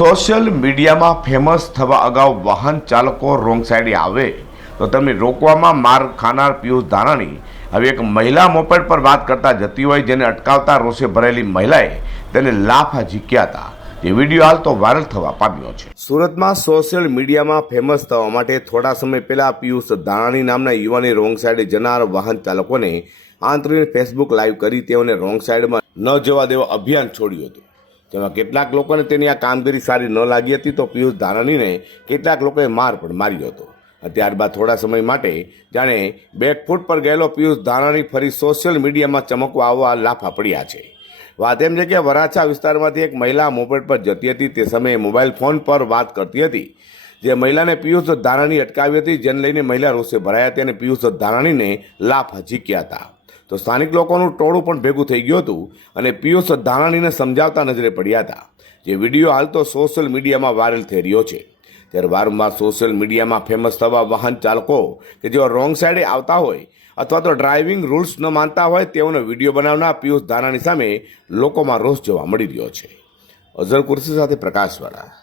Social મીડિયામાં famous થવા અગાઉ વાહન ચાલકો રોંગ સાઈડે આવે, તો તેમને રોકવામાં માર ખાનાર પિયુષ ધાનાણી. હવે એક મહિલા મોપેડ પર વાત કરતા જતી હોય, જેને અટકાવતા રોષે ભરેલી મહિલાએ તેને લાફા ઝીક્યા હતા. જે વીડિયો હાલ તો વાયરલ થવા પામ્યો છે. સુરતમાં સોશિયલ મીડિયામાં ફેમસ થવા માટે થોડા સમય પહેલા પિયુષ ધાનાણી નામના યુવાને રોંગ સાઈડે જનાર વાહન ચાલકોને આંતરીને ફેસબુક લાઈવ કરી, તેઓને રોંગ સાઈડમાં ન જવા દેવા અભિયાન છોડ્યું હતું. જેમાં કેટલાક લોકોને તેની આ કામગીરી સારી ન લાગી હતી તો પિયુષ ધારાણીને કેટલાક લોકોએ માર પણ માર્યો હતો. ત્યારબાદ થોડા સમય માટે જાણે બેકફૂટ પર ગયેલો પિયુષ ધારાણી ફરી સોશિયલ મીડિયામાં ચમકવા આવવા લાફા પડ્યા છે. વાત એમ છે કે વરાછા વિસ્તારમાંથી એક મહિલા મોપેડ પર જતી હતી, તે સમયે મોબાઈલ ફોન પર વાત કરતી હતી. જે મહિલાને પિયુષ ધારાણી અટકાવી હતી, જેને લઈને મહિલા રોષે ભરાયા હતી અને પિયુષ ધારાણીને લાફા ઝીક્યા હતા. તો સ્થાનિક લોકોનું ટોળું પણ ભેગું થઈ ગયું હતું અને પિયુષ ધાનાણીને સમજાવતા નજરે પડ્યા હતા. જે વીડિયો હાલ તો સોશિયલ મીડિયામાં વાયરલ થઈ રહ્યો છે. ત્યારે વારંવાર સોશિયલ મીડિયામાં ફેમસ થવા વાહન ચાલકો કે જેઓ રોંગ સાઈડે આવતા હોય અથવા તો ડ્રાઇવિંગ રૂલ્સ ન માનતા હોય તેઓનો વીડિયો બનાવનાર પિયુષ ધાનાણી સામે લોકોમાં રોષ જોવા મળી રહ્યો છે. અઝર કુર્સી સાથે પ્રકાશવાળા.